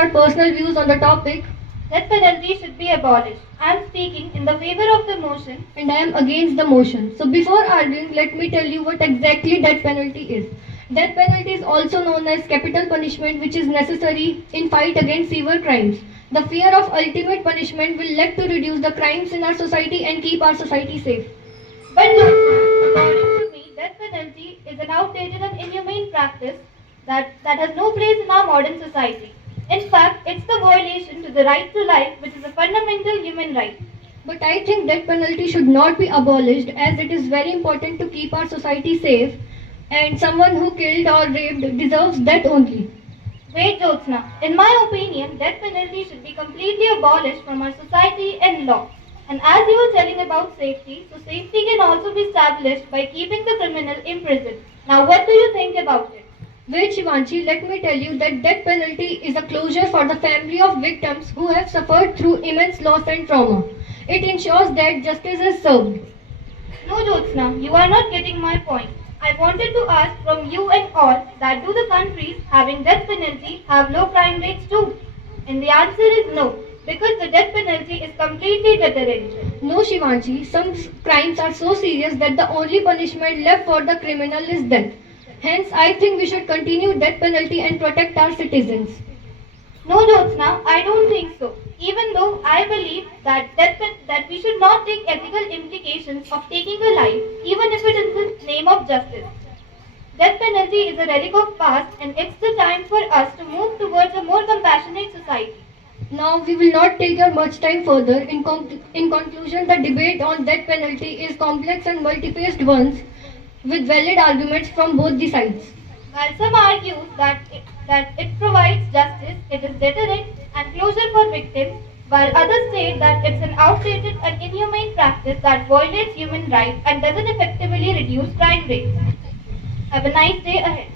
our personal views on the topic, Death penalty should be abolished. I am speaking in the favor of the motion. and I am against the motion. So before arguing, let me tell you what exactly death penalty is. Death penalty is also known as capital punishment, which is necessary in fight against severe crimes. The fear of ultimate punishment will lead to reduce the crimes in our society and keep our society safe. But Jyotsna, according to me, death penalty is an outdated and inhumane practice that has no place in our modern society. In fact, it's the violation to the right to life, which is a fundamental human right. But I think death penalty should not be abolished as it is very important to keep our society safe and someone who killed or raped deserves death only. Wait, Jyotsna. In my opinion, death penalty should be completely abolished from our society and law. And as you were telling about safety, so safety can also be established by keeping the criminal imprisoned. Now, what do you think about it? Wait, Shivanshi, let me tell you that death penalty is a closure for the family of victims who have suffered through immense loss and trauma. It ensures that justice is served. No, Jyotsna, you are not getting my point. I wanted to ask from you and all that do the countries having death penalty have low crime rates too? And the answer is no, because the death penalty is completely deterrent. No, Shivanshi, some crimes are so serious that the only punishment left for the criminal is death. Hence, I think we should continue death penalty and protect our citizens. No, Jyotsna, I don't think so. Even though I believe that we should not take ethical implications of taking a life, even if it is in the name of justice. Death penalty is a relic of past, and it's the time for us to move towards a more compassionate society. Now, we will not take your much time further. In conclusion, the debate on death penalty is complex and multi-faced ones with valid arguments from both the sides. While some argue that it provides justice, it is deterrent and closure for victims, while others say that it's an outdated and inhumane practice that violates human rights and doesn't effectively reduce crime rates. Have a nice day ahead.